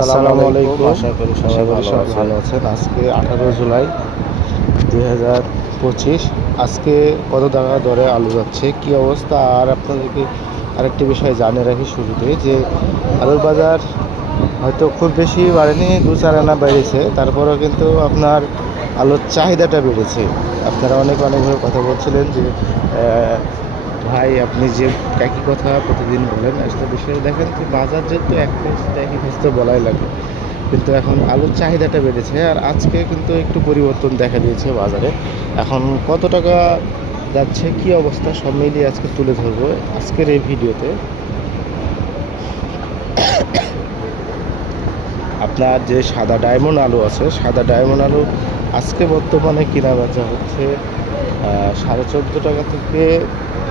আসসালামু আলাইকুম। আশা করি সবাই ভালো আছেন। আজকে আঠারো জুলাই দুই হাজার পঁচিশ। আজকে কত টাকা দরে আলু যাচ্ছে? কি অবস্থা? আর আপনাদেরকে আরেকটি বিষয় জানিয়ে রাখি শুরুতে যে আলুর বাজার হয়তো খুব বেশি বাড়েনি দু চার আনা বেড়েছে। তারপরেও কিন্তু আপনার আলুর চাহিদাটা বেড়েছে। আপনারা অনেক অনেকভাবে কথা বলছিলেন যে ভাই, আপনি যে একই কথা প্রতিদিন বলেন, আসলে বিষয়ে দেখেন যে বাজার যেহেতু এক ফেস, একই ফেস তো বলাই লাগে। কিন্তু এখন আলুর চাহিদাটা বেড়েছে, আর আজকে কিন্তু একটু পরিবর্তন দেখা দিয়েছে বাজারে। এখন কত টাকা যাচ্ছে, কি অবস্থা, সব মিলিয়ে আজকে তুলে ধরবো আজকের এই ভিডিওতে। আপনার যে সাদা ডায়মন্ড আলু আছে, সাদা ডায়মন্ড আলু আজকে বর্তমানে কেনা বেচা হচ্ছে সাড়ে চোদ্দ টাকা থেকে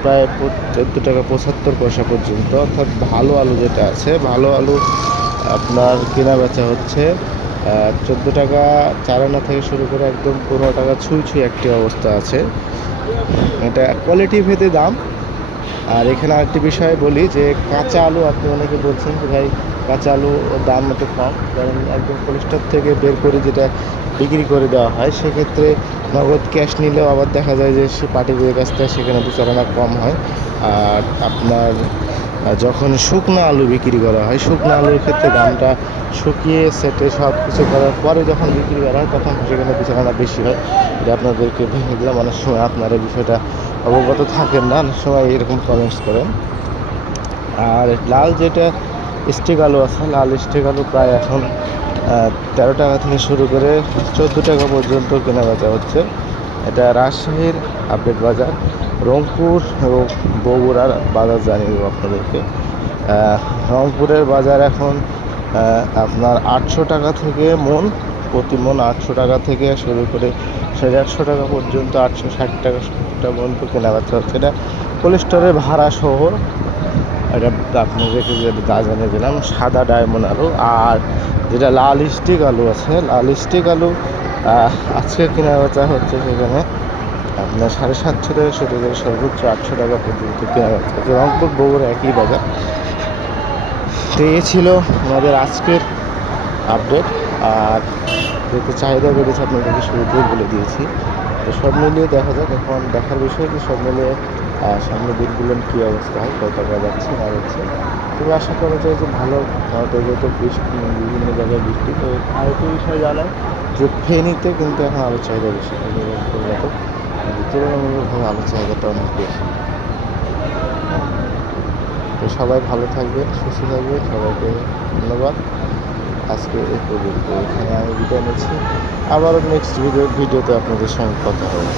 প্রায় চোদ্দ টাকা পঁচাত্তর পয়সা পর্যন্ত, অর্থাৎ ভালো আলু যেটা আছে, ভালো আলু আপনার কেনা বেচা হচ্ছে। চোদ্দ টাকা চার আনা থেকে শুরু করে একদম পনেরো টাকা ছুঁই ছুঁই একটি অবস্থা আছে। এটা কোয়ালিটি ভেদে দাম। আর এখানে আরেকটি বিষয় বলি যে কাঁচা আলু, আপনি অনেকে বলছেন যে ভাই কাঁচা আলু দাম একটু কম, কারণ একদম কোলেস্টার থেকে বের করে যেটা বিক্রি করে দেওয়া হয়, সেক্ষেত্রে নগদ ক্যাশ নিলেও আবার দেখা যায় যে সে পার্টিদের কাছ থেকে সেখানে আনা কম হয়। আর আপনার যখন শুকনো আলু বিক্রি করা হয়, শুকনো আলুর ক্ষেত্রে দামটা শুকিয়ে সেটে সব কিছু করার পরে যখন বিক্রি করা হয়, তখন সেখানে আনা বেশি হয়। এটা আপনাদেরকে ভেঙে দিলাম, অনেক সময় আপনারা বিষয়টা অবগত থাকেন না, অনেক সময় এরকম কমেন্টস করেন। আর লাল যেটা স্টিক আলু আছে, লাল স্টিক আলু প্রায় এখন তেরো টাকা থেকে শুরু করে চোদ্দ টাকা পর্যন্ত কেনা বেচা হচ্ছে। এটা রাজশাহীর আপডেট বাজার। রংপুর এবং বগুড়ার বাজার জানিয়ে দেবো আপনাদেরকে। রংপুরের বাজার এখন আপনার আটশো টাকা থেকে মন, প্রতি মন আটশো টাকা থেকে শুরু করে সাড়ে আটশো টাকা পর্যন্ত, আটশো ষাট টাকা সত্তর পর্যন্ত কেনা বেচা হচ্ছে। এটা কোলেস্টোরের ভাড়া সহ, এটা আপনাদেরকে যেটা জানিয়ে দিলাম, সাদা ডায়মন্ড আলু আর যেটা লাল স্টিক আলু আছে, লাল স্টিক আলু আজকে কেনা বেচা হচ্ছে সেখানে আপনার সাড়ে সাতশো থেকে শুরু করে সর্বোচ্চ আটশো টাকা পর্যন্ত কেনা হচ্ছে রংপুর বগুড়া একই বাজার। তো এই ছিল আমাদের আজকের আপডেট। আর যেহেতু চাহিদা বেড়েছে আপনাদেরকে শুরুতেই বলে দিয়েছি। তো সব মিলিয়ে দেখা যাক এখন দেখার বিষয় যে সব মিলিয়ে সামনে দিনগুলোর কী অবস্থা হয় কত টাকা যাচ্ছে না যাচ্ছে। তবে আশা করা যায় যে ভালো যেহেতু বৃষ্টি বিভিন্ন জায়গায় বৃষ্টি তো আরেকটি বিষয় জানায় যে ফেনীতে কিন্তু এখন আলু চাহিদা বেশি তুলনামূলকভাবে আলোর চাহিদাটা অনেক বেশি। তো সবাই ভালো থাকবে, সুস্থ থাকবে, সবাইকে ধন্যবাদ। আজকে এই পর্যন্ত এখানে আমি বিদায় নিচ্ছি। আবারও নেক্সট ভিডিও ভিডিওতে আপনাদের সঙ্গে কথা হবে।